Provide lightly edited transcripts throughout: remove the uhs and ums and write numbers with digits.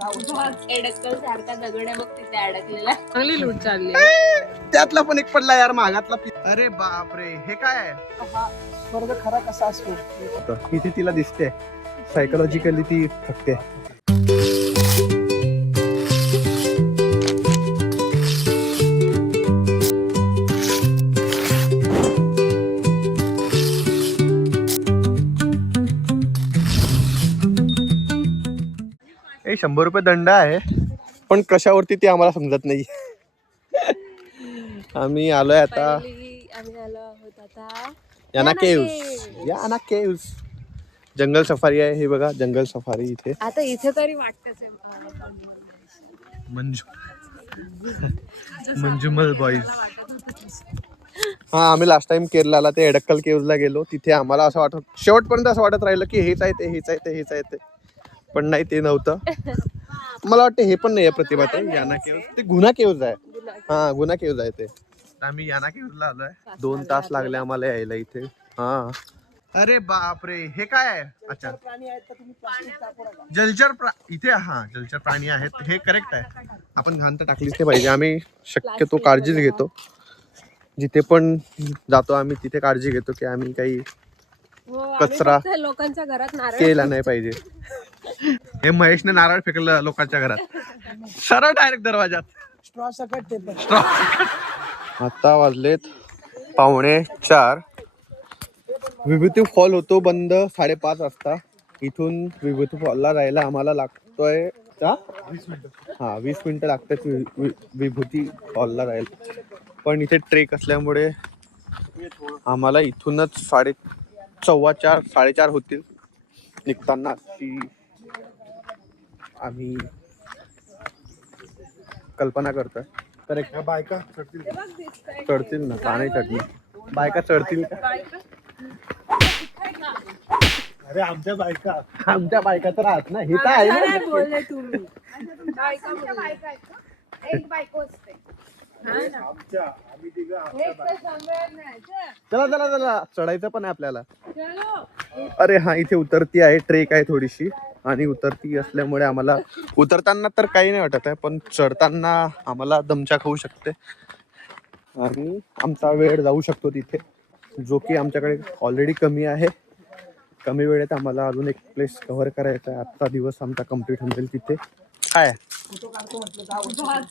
एडक्कल सारखा दगड आहे बघ तिथे अडकलेला. चांगली लूट चालली. त्यातला पण एक पडला यार मागातला. अरे बापरे, हे काय आहे? स्वर्ग खरा कसा असतो इथे तिला दिसते, सायकोलॉजिकली ती थकते. हे 100 रुपये दंड आहे, पण कशावरती ते आम्हाला समजत नाही. आम्ही आलोय आता आम्ही आलो आहोत आता याना केव्स. जंगल सफारी आहे. हे बघा जंगल सफारी इथे. आता इथे तरी वाटतच मंजुमल बॉईज. हा, आम्ही लास्ट टाइम केरलाला ते एडक्कल केव्हला गेलो. तिथे आम्हाला असं वाटत, शेवटपर्यंत असं वाटत राहिलं की हेच आहे ते, हेच आहे ते, हेच आहे ते, पण नाही, ते नव्हतं. मला वाटतं हे पण नाही आहे प्रतिभा, ते याना केव्ज. ते गुना केव्ज आहे. हा, गुना केव्ज आहे ते. आम्ही याना केव्जला आलोय. 2 तास लागले आम्हाला यायला इथे. हा, अरे बापरे, हे काय आहे? अच्छा, प्राणी आहेत तर तुम्ही प्लास्टिक टाकू नका. जलचर इथे. हा, जलचर प्राणी आहेत, हे करेक्ट आहे. आपण घाण तर टाकलीच नाही पाहिजे. आम्ही शक्यतो काळजीच घेतो. जिथे पण जातो आम्ही तिथे काळजी घेतो की आम्ही काही कचरा लोकांच्या घरात नारळ केला नाही पाहिजे. हे महेशने नारळ फेकलं लोकांच्या घरात, सरळ डायरेक्ट दरवाजात. स्ट्रॉ सकट ते पण. आता वाजलेत 3:45. विभूती फॉल होतो बंद 5:30 वाजता. इथून विभूती फॉलला जायला आम्हाला लागतोय 20 मिनिटं लागतात विभूती फॉलला जायला. पण इथे ट्रेक असल्यामुळे आम्हाला इथूनच 4:15 4:30 होतील निघताना, अशी आम्ही कल्पना करतोय. करेक्ट. बायका चढतील ना, का नाही चढतील? बायका चढतील का? अरे आमच्या बायका तर आहात ना, हे तर आहे ना. बोलले तुम्ही. एक बायको असते. चला चढायचं पण आहे आपल्याला. अरे हा, इथे उतरती आहे, ट्रेक आहे थोडीशी, आणि उतरती असल्यामुळे आम्हाला उतरताना तर काही नाही वाटत आहे, पण चढताना आम्हाला दमछाक होऊ शकते आणि आमचा वेळ जाऊ शकतो तिथे, जो की आमच्याकडे ऑलरेडी कमी आहे. कमी वेळेत आम्हाला अजून एक प्लेस कव्हर करायचा आहे. आजचा दिवस आमचा कम्प्लीट होईल तिथे. काय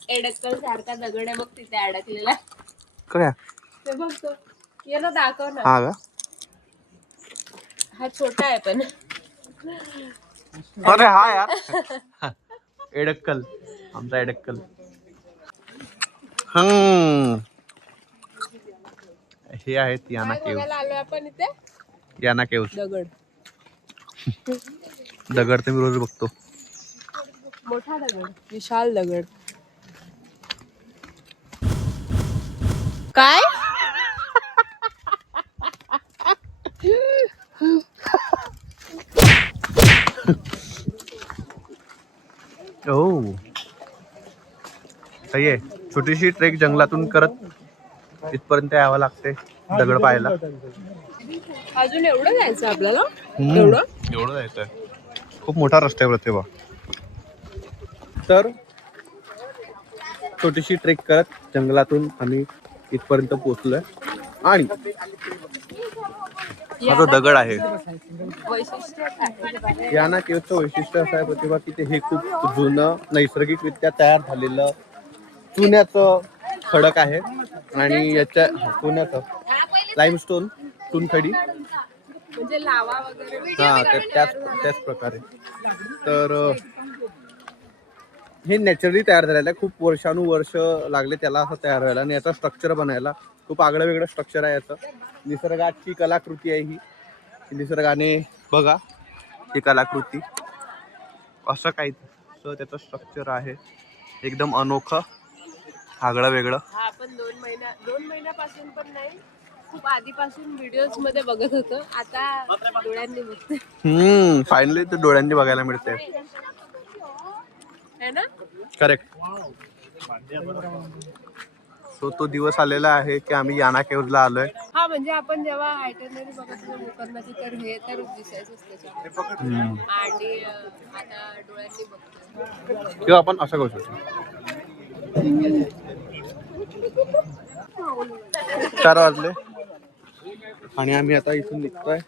एडक्कल सारखा दगड आहे बघ तिथे अडकलेला. काय ते बघतो, ये ना दाखव ना. हा का? हा छोटा आहे पण. अरे हा यार, एडक्कल, आमचा एडक्कल. हे आहेत याना केव्ज. आलोय आपण इथे. याना केव्ज दगड तर मी रोज बघतो. मोठा दगड, विशाल दगड. काय? ओ सही आहे. छोटीशी ट्रेक जंगलातून करत इथपर्यंत यावं लागते दगड पाहायला. अजून एवढं जायचं आपल्याला? एवढं जायचंय. खूप मोठा रस्ता आहे प्रतिभा. तर छोटीशी ट्रेक करत जंगलातून आम्ही इथपर्यंत पोहोचलोय. आणि हा जो दगड आहे, याना केव्हचं वैशिष्ट्य असं आहे प्रतिभा की ते हे खूप जुनं नैसर्गिकरित्या तयार झालेलं चुन्याचं खडक आहे. आणि याच्या चुन्याचं लाईमस्टोन, चुनखडी, म्हणजे लावा वगैरे. हा, तर त्याच प्रकारे. तर हे नॅचरली तयार झालेलं आहे. खूप वर्षानुवर्ष लागले त्याला असं तयार व्हायला, आणि याचं स्ट्रक्चर बनायला खूप आगळं वेगळं स्ट्रक्चर आहे याचं. निसर्गाची कलाकृती आहे ही. निसर्गाने बघा ही कलाकृती असं काही त्याचं स्ट्रक्चर आहे, एकदम अनोखं, आगळं वेगळं. हा, आपण 2 महिन्यापासून पण नाही, खूप आधीपासून व्हिडिओज मध्ये बघत होतो. आता डोळ्यांनी बघतोय. फायनली ते डोळ्यांनी बघायला मिळते. है ना? करेक्ट. सो तो दिवस आलेला आहे की आम्ही याना केव्हला आलोय. हा म्हणजे आपण जेव्हा आयटनरी बघत होतो गोकर्णाची तर हे तर दिसायचंच त्याच्यामध्ये. आणि आता डोळ्यांनी बघतोय. किंवा आपण असं करू शकतो. 4 वाजले आणि आम्ही आता इथून निघतोय.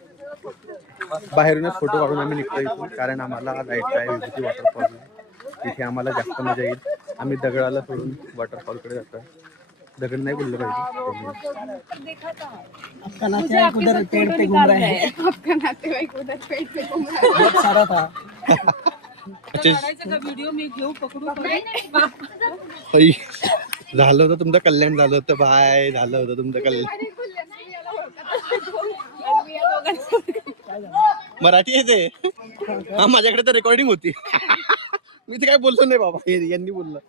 बाहेरूनच फोटो काढून आम्ही निघतोय इथून, कारण आम्हाला जायचं आहे विभूती वॉटरफॉल. तिथे आम्हाला जास्त मजा येईल. आम्ही दगडाला सोडून वॉटरफॉलकडे जातोय. दगड नाही बोललं पाहिजे. आपका नातेवाईक उधर पेड़ पे घूम रहा है. आपका नातेवाईक उधर पेड़ पे घूम रहा है. बहुत सारा था. व्हिडिओ मी घेऊ पकडू. बाई, झालं होतं तुमचं कल्याण, झालं होतं बाय, झालं होतं तुमचं कल्याण. मराठी आहे ते. हा, माझ्याकडे तर रेकॉर्डिंग होती. मी ते काय बोललो नाही बाबा, यांनी बोललं.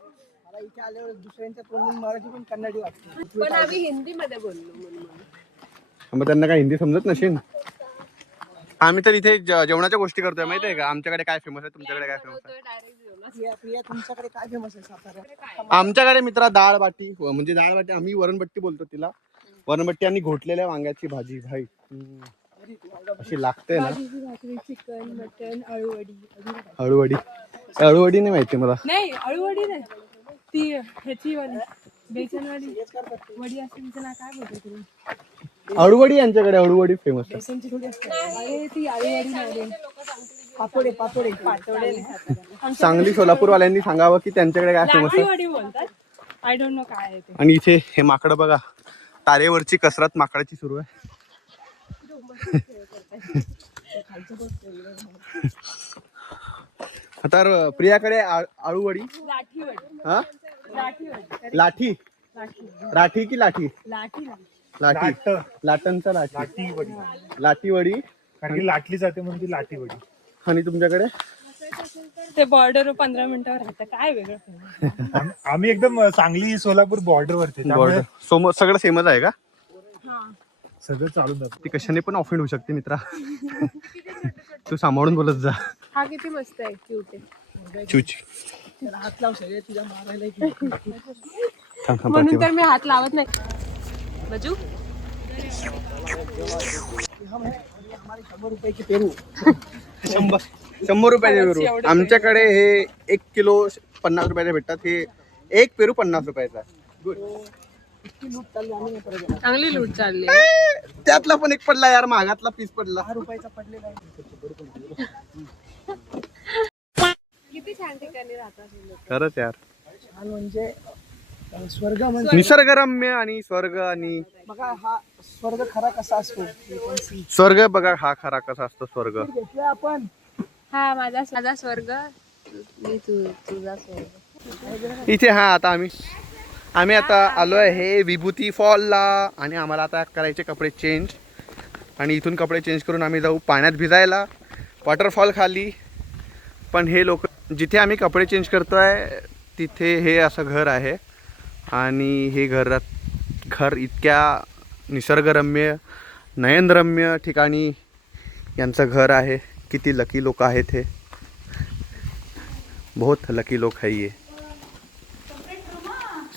मला इथे आल्यावर दुसऱ्यांच्या तोंडून मराठी पण कन्नडी वाटते. पण आम्ही हिंदी मध्ये बोललो म्हणून. मग त्यांना काय हिंदी समजत नसेल. आम्ही तर इथे जेवणाच्या गोष्टी करतोय, माहिती आहे का? आमच्याकडे काय फेमस आहे, तुमच्याकडे काय फेमस आहे? प्रिया, तुमच्याकडे काय फेमस आहे साताऱ्यात? आमच्याकडे मित्रा डाळ बाटी, म्हणजे डाळ बाटी आम्ही वरणबट्टी बोलतो तिला. वरणबट्टी आणि घोटलेल्या वांग्याची भाजी, भाई अशी लागते ना. चिकन, मटन, अळूवडी. अळूवडी, अळूवडी नाही माहिती मला. नाही अळूवडी नाही, ती ह्याची वाली बेसनवाली वडी असते, तिचं नाव काय बोलतो तुम्ही? अळूवडी यांच्याकडे अळूवडी फेमस आहे. बेसनची थोडी असते. अरे ती अळूवडी नाही, पातोडे सांगली सोलापूरवाल्यांनी सांगावं की त्यांच्याकडे काय फेमस आहे. अळूवडी बोलतात. आय डोंट नो काय आहे ते. आणि इथे हे माकडं बघा, तारेवरची कसरत माकडाची सुरू आहे. तर प्रियाकडे आळूवडी, हा लाठी, राठी की लाठी, लाठी, लाटणचा लाठी, लाटीवडी. कारण की लाटली जाते म्हणून ती लाटी वडी. आणि तुमच्याकडे ते बॉर्डर 15 मिनिटावर राहतं, काय वेगळं? आम्ही एकदम सांगली सोलापूर बॉर्डर वरती, त्यामुळे सगळं सेमच आहे का? सगळं चालून जातं. ती कशाने पण ऑफेंड होऊ शकते मित्रा. तू सांभाळून बोलत जा. हा किती मस्त आहे, क्यूट आहे. चुची हात लाव, सगळे तुझ्या मारायला म्हणून तर मी हात लावत नाही. बजू हमारे 100 रुपये की पेरू. 100 रुपयाचे पेरू. आमच्याकडे हे 1 किलो 50 रुपयाचे भेटतात. हे 1 पेरू 50 रुपयाचा. गुड. चांगली लूट चालली. त्यातला पण एक पडला यार, महागातला पीस पडला. 10 रुपयाचा पडलेला आहे. किती छान ठिकाणी राहतात लोक. खरंच यार, छान म्हणजे स्वर्ग म्हणजे निसर्गरम्य आणि स्वर्ग. आणि बघा हा स्वर्ग खरा कसा असतो. स्वर्ग बघा हा खरा कसा असतो स्वर्ग. घेतलं आपण. हा माझा स्वर्ग, मी तुझा स्वर्ग. इथे हा आता आम्ही आता आलो आहे विभूती फॉलला. आणि आम्हाला आता करायचे कपडे चेंज, आणि इथून कपडे चेंज करून आम्ही जाऊ पाण्यात भिजायला वॉटरफॉल खाली. पण हे लोक, जिथे आम्ही कपडे चेंज करतोय तिथे हे असं घर आहे. आणि हे घर इतक्या निसर्गरम्य नयनरम्य ठिकाणी यांचं घर आहे. किती लकी लोक आहेत हे, बहुत लकी लोक है ये.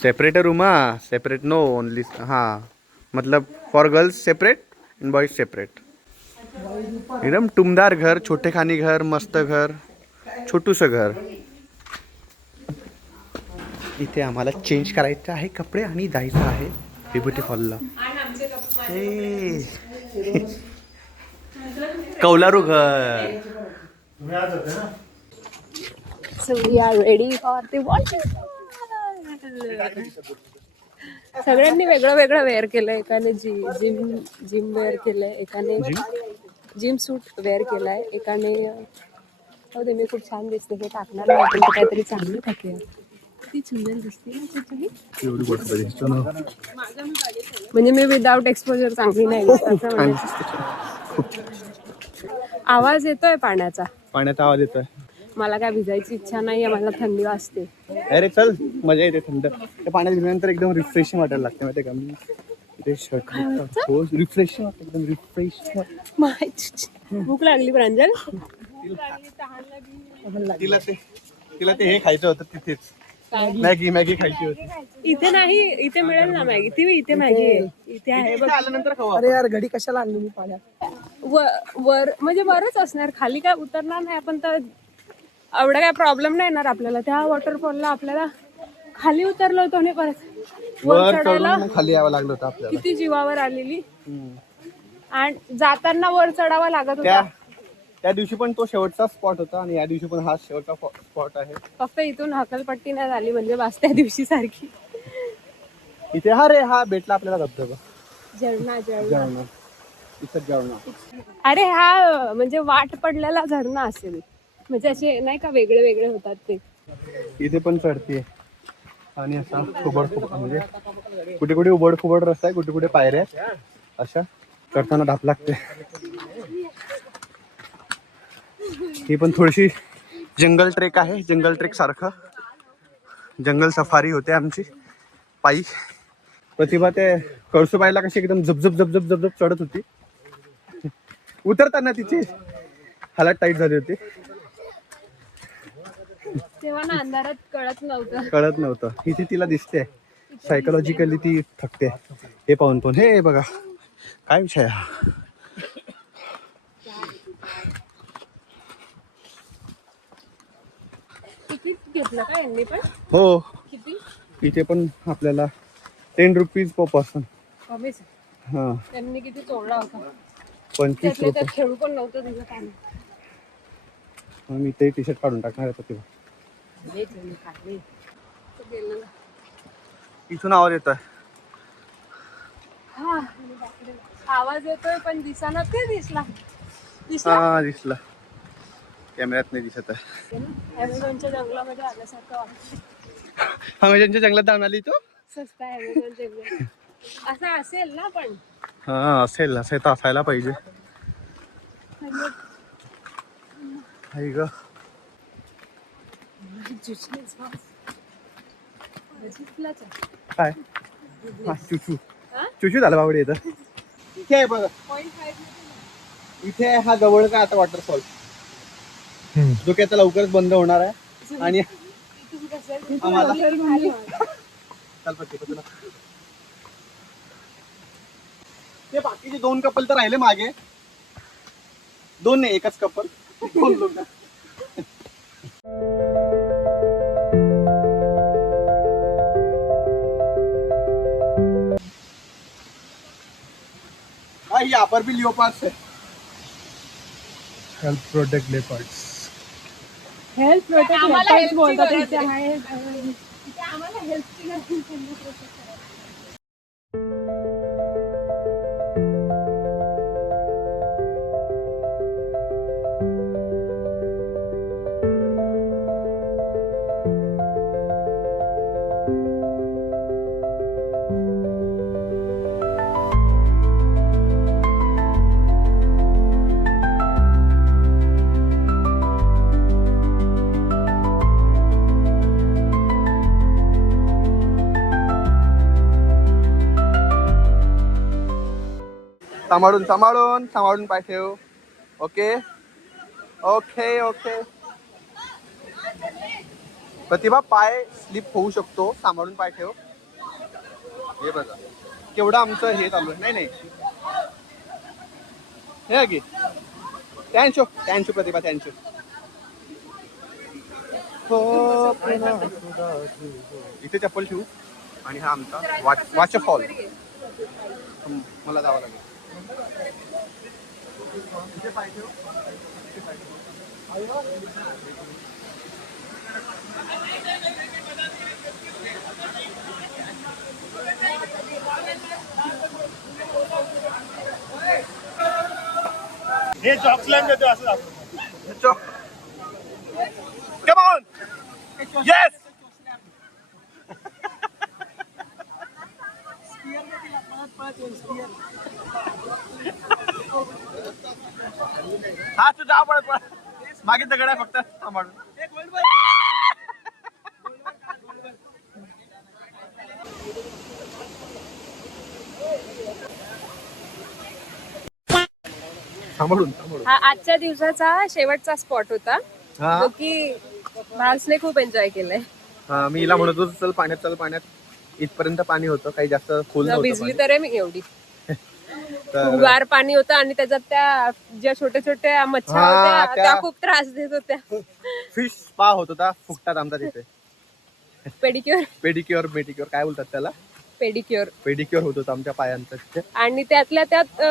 सेपरेट रूम, हाँ सेपरेट नो ओनली, हाँ मतलब for girls separate end boys separate. एकदम टुमदार घर, छोटे खानी घर, मस्त घर, छोटूसं घर. इथे आम्हाला चेंज करायचं आहे कपडे आणि जायचं आहे विभूती फॉलला. कौलारू घर. तुम्ही आज होते ना. So we are ready for the waterfall. सगळ्यांनी वेगळं वेगळं वेअर केलंय. एकाने जिम वेअर केलंय, एकाने जिम सूट वेअर केलाय, एकाने हो दे मी खूप छान दिसते हे टाकणार नाही, पण काहीतरी चांगली टाकूया. किती सुंदर दिसते म्हणजे मी विदाउट एक्सपोजर चांगली नाही दिसत. आवाज येतोय पाण्याचा. पाण्याचा आवाज येतोय. मला काय भिजायची इच्छा नाहीये, मला थंडी वाजते. अरे चल, मजा येते थंड. त्या पाण्यात भिजल्यानंतर एकदम रिफ्रेशिंग वाटायला लागते माहिती का. मी शर्ट हो रिफ्रेशिंग वाटतं, एकदम रिफ्रेश. भूक लागली प्रांजल. तिला ते हे खायचं होतं तिथेच. मॅगी मॅगी खायची होती. इथे नाही, इथे मिळेल ना मॅगी. ती इथे मॅगी आहे, इथे आहे बघ. आल्यानंतर खाऊ अरे यार घडी कशाला आणली मी पाण्यात. वर म्हणजे वरच असणार, खाली काय उतरणार नाही आपण. तर एवढा काय प्रॉब्लेम नाही येणार आपल्याला. त्या वॉटरफॉलला आपल्याला खाली उतरलो होतो आणि परत वर वर चढायला चढून खाली यावं लागलं होतं आपल्याला. किती जीवावर आलेली. आणि जाताना वर चढावा लागत त्या होता. त्या दिवशी पण तो शेवटचा स्पॉट होता आणि या दिवशी पण हा शेवटचा स्पॉट आहे. फक्त इथून हकलपट्टी नाही झाली म्हणजे बस त्या दिवशी सारखी. इथे हा रे हा भेटला आपल्याला धबधबा. झरणा झरणा. इथं झरणा. अरे हा म्हणजे वाट पडलेला झरणा असेल. म्हणजे असे नाही का वेगळे वेगळे होतात ते. इथे पण चढतीये आणि असा फुबड म्हणजे कुठे कुठे उबड फुबड रस्ता आहे, कुठे कुठे पायऱ्या अशा करताना धाप लागते. ही पण थोडीशी जंगल ट्रेक आहे. जंगल ट्रेक सारखं जंगल सफारी होते आमची पायी. प्रतिभा ते कळसुबाईला कशी एकदम झपझप झपझप झपझप चढत होती. उतरताना तिची हालत टाईट झाली होती. तेव्हा ना अंधारात कळत नव्हतं. इथे तिला दिसते सायकोलॉजिकली ती थकते हे पाहून पण. हे बघा काय विषय हा. तिकीट घेतलं का यांनी पण? हो किती? इथे पण आपल्याला 10 रुपीज पर पर्सन. कमीच. हा त्यांनी किती तोडला होता. 25 त्यातले रुपये. त्यात खेळू पण नव्हतं दिलं पाणी. मी ते टी शर्ट काढून टाकणार आहे प्रतिभा. इथून आवाज येतोय. हा आवाज येतोय पण दिसाना. ते दिसला हा दिसला. कॅमेऱ्यात नाही दिसत आहे. ॲमेझॉनच्या जंगलामध्ये आल्यासारखं वाटतं. अमेझॉनच्या जंगलात जाऊन आली तू? स्वस्त आहे ॲमेझॉन जंगल. असं असेल ना पण. हा असेल. असे तर असायला पाहिजे. आई ग काय हा चुचू चुचू झालं बाबडे इथं. इथे आहे बघा. इथे आहे हा जवळ का आता वॉटरफॉल जो की आता लवकरच बंद होणार आहे. आणि आम्हाला ते बाकीचे 2 कपल तर राहिले मागे. 2 नाही एकच कपल. हाँ यहाँ पर भी लियोपार्ड्स है. Help protect leopards. Health protect बोलतात इथे आहे. सांभाळून सांभाळून सांभाळून पाय ठेव. Okay okay okay. प्रतिभा पाय स्लिप होऊ शकतो. सांभाळून पाय ठेव. हे बघा केवढं आमचं हे चालू आहे. नाही नाही हे की थँक्यू प्रतिभा थँक्यू. इथे चप्पल ठेवू आणि हा आमचा वॉटरफॉल. मला जावं लागेल. इथे पाय ठेव. हे चॉकलेट देतो असं दाखव. Come on. Yes. हा तू जा पळत मागे दगड आहे फक्त सांभाळून. सांभाळून सांभाळून. हा आजच्या दिवसाचा शेवटचा स्पॉट होता हा जो की मार्क्सने खूप एन्जॉय केलाय. हा, मी हिला म्हणत होतो चल पाण्यात इथपर्यंत पाणी होतं, काही जास्त खोल नव्हतं भिजली पाणी. तर आहे मी एवढी. तर गार पाणी होतं आणि त्याच्यात त्या ज्या छोट्या छोट्या मच्छ्या हा, होत्या त्या- त्या खूप त्रास देत होत्या. फिश स्पा होत होता फुकटात आमचा तिथे. पेडिक्युअर पेडिक्युअर काय बोलतात त्याला, पेडिक्युअर. पेडिक्युअर होत होतं आमच्या पायांचं तिथे. आणि त्यातल्या त्यात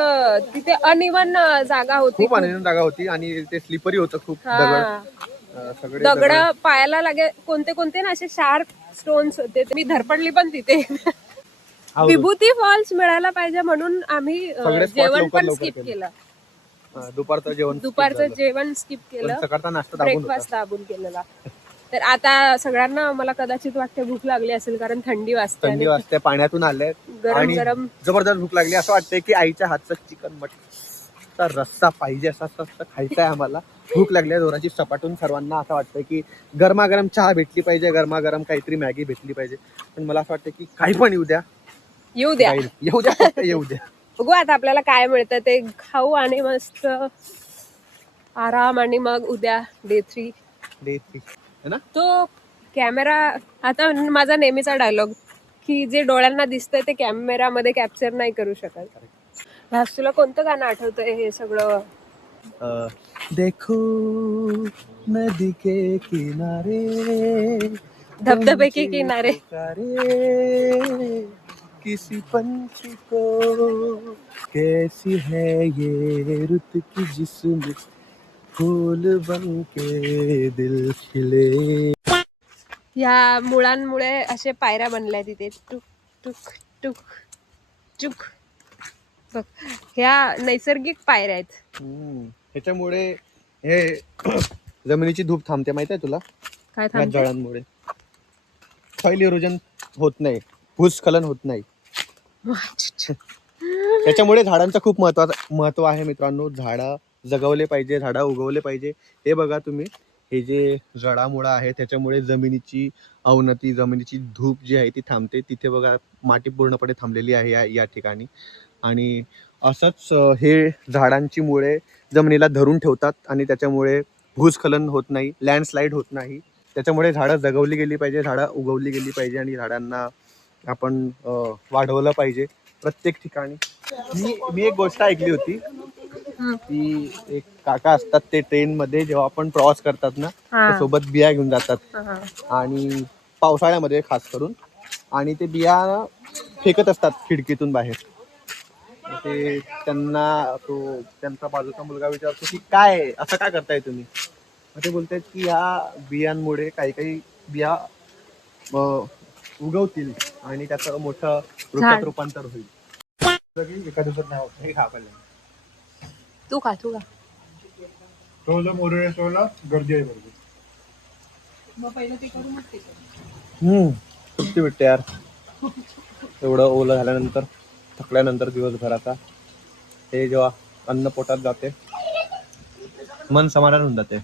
तिथे अनइवन जागा होती. खूप आनंद जागा होती आणि ते स्लिपरी होतं खूप. सगळे दगड पायाला लागे, कोणते कोणते ना असे शार्प स्टोन्स होते. मी धरपडली पण तिथे. विभूती फॉल्स मिळायला पाहिजे म्हणून आम्ही सगळे spot जेवण लवकर पण लवकर स्किप केले. केलं. दुपारचं जेवण दुपारचं जेवण स्किप केलं, सकाळचा नाश्ता दाबून होता. ब्रेकफास्ट दाबून केलेला. तर आता सगळ्यांना मला कदाचित वाटते भूक लागली असेल, कारण थंडी वाजते थंडी आणि वाजते, पाण्यातून आले गरम आणि गरम जबरदस्त भूक लागली. असं वाटतंय की आईच्या हातचं चिकन मटनचा रस्सा पाहिजे, असा खायचा आहे आम्हाला. भूक लागली आहे जोराची सपाटून सर्वांना. असं वाटतंय की गरमागरम चहा भेटली पाहिजे, गरमागरम काहीतरी मॅगी भेटली पाहिजे. पण मला असं वाटतं की काही पण येऊ द्या, येऊ द्या. येऊ द्या, फक्त येऊ द्या. बघू आता आपल्याला काय मिळतं ते खाऊ आणि मस्त आराम. आणि मग उद्या डे 3. है ना? तो कॅमेरा, आता माझा नेहमीचा डायलॉग की जे डोळ्यांना दिसतंय ते कॅमेरामध्ये कॅप्चर नाही करू शकत. भास, तुला कोणतं गाणं आठवतंय हे सगळं? देखो नदी के किनारे, धबधबे के किनारे. किसी पंछी को कैसी है ये रुत की जिसमें फूल बन के दिल खिले. ह्या मुळांमुळे असे पायऱ्या बनल्या तिथे. टुक टुक टुक टुक. बघ, ह्या नैसर्गिक पायऱ्या आहेत. ह्याच्यामुळे हे जमिनीची धूप थांबते, माहित आहे तुला? काय या थांबते? जळांमुळे सॉइल इरोजन होत नाही, भूस्खलन होत नाही. त्याच्यामुळे झाडांचं खूप महत्व आहे मित्रांनो. झाडं जगवले पाहिजे, झाडं उगवले पाहिजे. हे बघा तुम्ही, हे जे जडामुळं आहे त्याच्यामुळे जमिनीची अवनती, जमिनीची धूप जी आहे ती थांबते. तिथे बघा माती पूर्णपणे थांबलेली आहे या ठिकाणी. आणि असंच हे झाडांची मुळे जमिनीला धरून ठेवतात आणि त्याच्यामुळे भूस्खलन होत नाही, लँडस्लाईड होत नाही. त्याच्यामुळे झाडं जगवली गेली पाहिजे, झाडं उगवली गेली पाहिजे आणि झाडांना आपण वाढवलं पाहिजे प्रत्येक ठिकाणी. मी एक गोष्ट ऐकली होती की एक काका असतात, ते ट्रेनमध्ये जेव्हा आपण प्रवास करतात ना, ते सोबत बिया घेऊन जातात आणि पावसाळ्यामध्ये खास करून, आणि ते बिया फेकत असतात खिडकीतून बाहेर. ते त्यांचा बाजूचा मुलगा विचारतो की काय असं का करताय तुम्ही? ते बोलतात की या बियांमुळे काही बिया उगवतील आणि त्याचं मोठं वृक्षात रूपांतर होईल. एका दिवसात नाही होत. हे खा पहिले. तू खा. टोल मोरळे टोलला गर्दी आहे बरोबर. सुट्टी भेटते यार, एवढं ओलं झाल्यानंतर, थकल्यानंतर दिवसभराचा. हे जेव्हा अन्न पोटात जाते मन समाधान होऊन जाते.